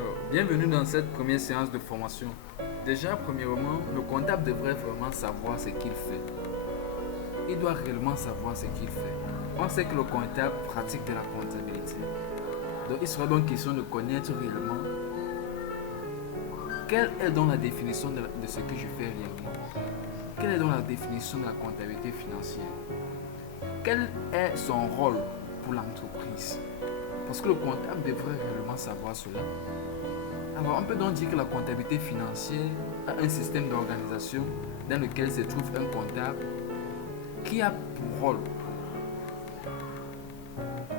Alors, bienvenue dans cette première séance de formation. Déjà, premièrement, le comptable devrait vraiment savoir ce qu'il fait. Il doit réellement savoir ce qu'il fait. On sait que le comptable pratique de la comptabilité. Donc, il sera donc question de connaître réellement quelle est donc la définition de ce que je fais réellement. Quelle est donc la définition de la comptabilité financière. Quel est son rôle pour l'entreprise. Parce que le comptable devrait réellement savoir cela. Alors, on peut donc dire que la comptabilité financière a un système d'organisation dans lequel se trouve un comptable qui a pour rôle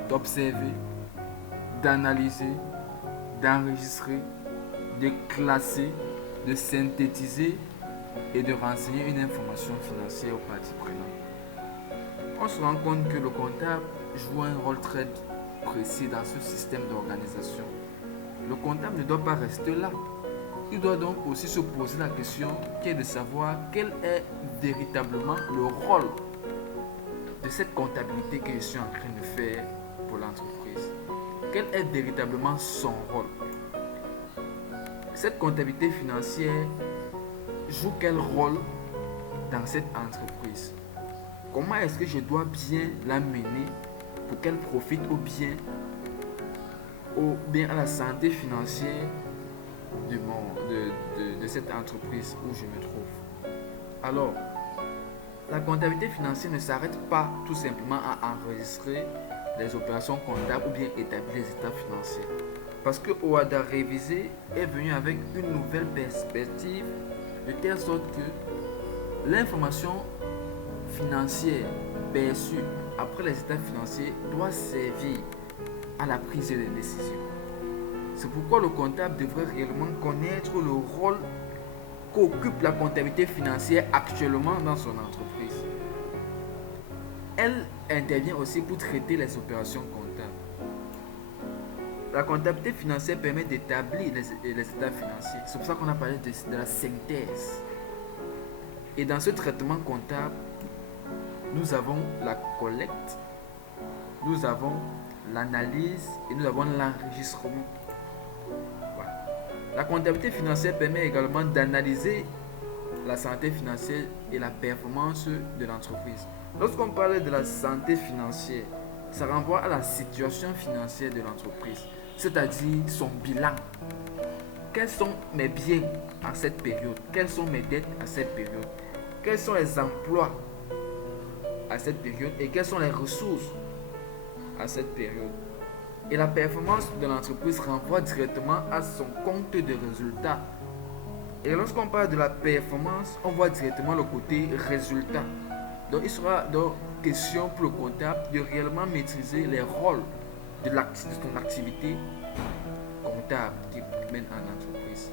d'observer, d'analyser, d'enregistrer, de classer, de synthétiser et de renseigner une information financière aux parties prenantes. On se rend compte que le comptable joue un rôle très précis dans ce système d'organisation. Le comptable ne doit pas rester là. Il doit donc aussi se poser la question qui est de savoir quel est véritablement le rôle de cette comptabilité que je suis en train de faire pour l'entreprise. Quel est véritablement son rôle. Cette comptabilité financière joue quel rôle dans cette entreprise. Comment est-ce que je dois bien la mener pour qu'elle profite au bien à la santé financière de cette entreprise où je me trouve. Alors, la comptabilité financière ne s'arrête pas tout simplement à enregistrer les opérations comptables ou bien établir les états financiers. Parce que OADA révisé est venu avec une nouvelle perspective de telle sorte que l'information financière perçue après les états financiers doit servir à la prise de décision. C'est pourquoi le comptable devrait réellement connaître le rôle qu'occupe la comptabilité financière actuellement dans son entreprise. Elle intervient aussi pour traiter les opérations comptables. La comptabilité financière permet d'établir les états financiers. C'est pour ça qu'on a parlé de la synthèse. Et dans ce traitement comptable, nous avons la collecte, nous avons l'analyse et nous avons l'enregistrement. Voilà. La comptabilité financière permet également d'analyser la santé financière et la performance de l'entreprise. Lorsqu'on parle de la santé financière, ça renvoie à la situation financière de l'entreprise, c'est-à-dire son bilan. Quels sont mes biens à cette période? Quelles sont mes dettes à cette période? Quels sont les emplois à cette période et quelles sont les ressources à cette période? Et la performance de l'entreprise renvoie directement à son compte de résultats. Et lorsqu'on parle de la performance, on voit directement le côté résultat. Donc il sera donc question pour le comptable de réellement maîtriser les rôles de son activité comptable qu'il mène en entreprise.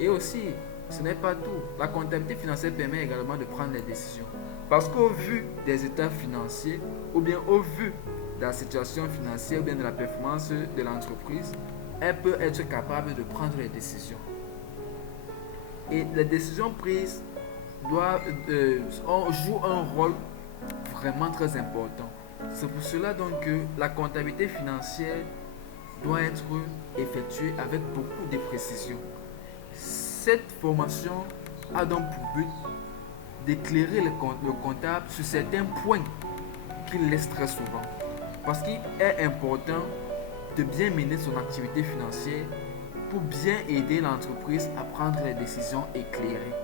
Et aussi, ce n'est pas tout. La comptabilité financière permet également de prendre des décisions. Parce qu'au vu des états financiers, ou bien au vu de la situation financière, ou bien de la performance de l'entreprise, elle peut être capable de prendre les décisions. Et les décisions prises jouent un rôle vraiment très important. C'est pour cela donc que la comptabilité financière doit être effectuée avec beaucoup de précision. Cette formation a donc pour but d'éclairer le comptable sur certains points qu'il laisse très souvent. Parce qu'il est important de bien mener son activité financière pour bien aider l'entreprise à prendre les décisions éclairées.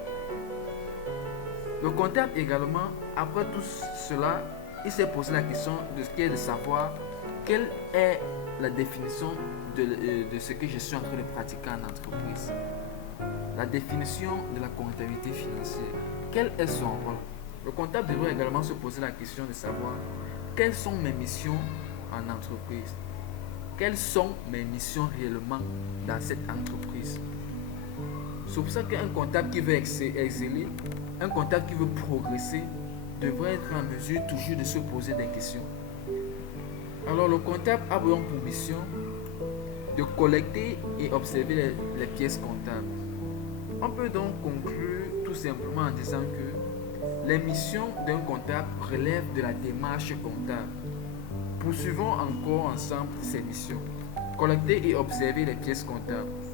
Le comptable également, après tout cela, il s'est posé la question de ce qui est de savoir quelle est la définition de ce que je suis en train de pratiquer en entreprise. La définition de la comptabilité financière. Quel est son rôle? Le comptable devrait également se poser la question de savoir quelles sont mes missions en entreprise. Quelles sont mes missions réellement dans cette entreprise? C'est pour ça qu'un comptable qui veut exceller, un comptable qui veut progresser, devrait être en mesure toujours de se poser des questions. Alors le comptable a donc pour mission de collecter et observer les pièces comptables. On peut donc conclure tout simplement en disant que les missions d'un comptable relèvent de la démarche comptable. Poursuivons encore ensemble ces missions. Collecter et observer les pièces comptables.